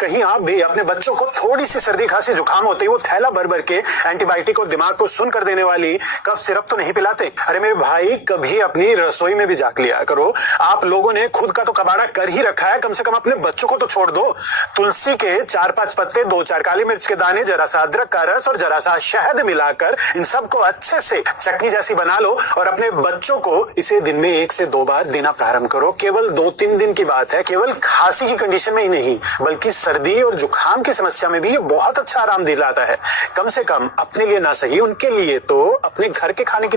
कहीं आप भी अपने बच्चों को थोड़ी सी सर्दी खांसी जुकाम होते ही वो थैला भर भर के एंटीबायोटिक और दिमाग को सुन कर देने वाली कफ सिरप तो नहीं पिलाते? अरे मेरे भाई, कभी अपनी रसोई में भी झांक लिया करो। आप लोगों ने खुद का तो कबाड़ा कर ही रखा है, कम से कम अपने बच्चों को तो छोड़ दो। तुलसी के 4-5 पत्ते, 2-4 काली मिर्च के दाने, जरा सा अदरक का रस और जरा सा शहद मिलाकर इन सबको अच्छे से चटनी जैसी बना लो और अपने बच्चों को इसे दिन में 1 से 2 बार देना प्रारंभ करो। केवल 2-3 दिन की बात है। केवल खांसी की कंडीशन में ही नहीं, बल्कि सर्दी और जुकाम की समस्या में भी ये बहुत अच्छा आराम दिलाता है। कम से कम अपने लिए ना सही, उनके लिए तो अपने घर के खाने की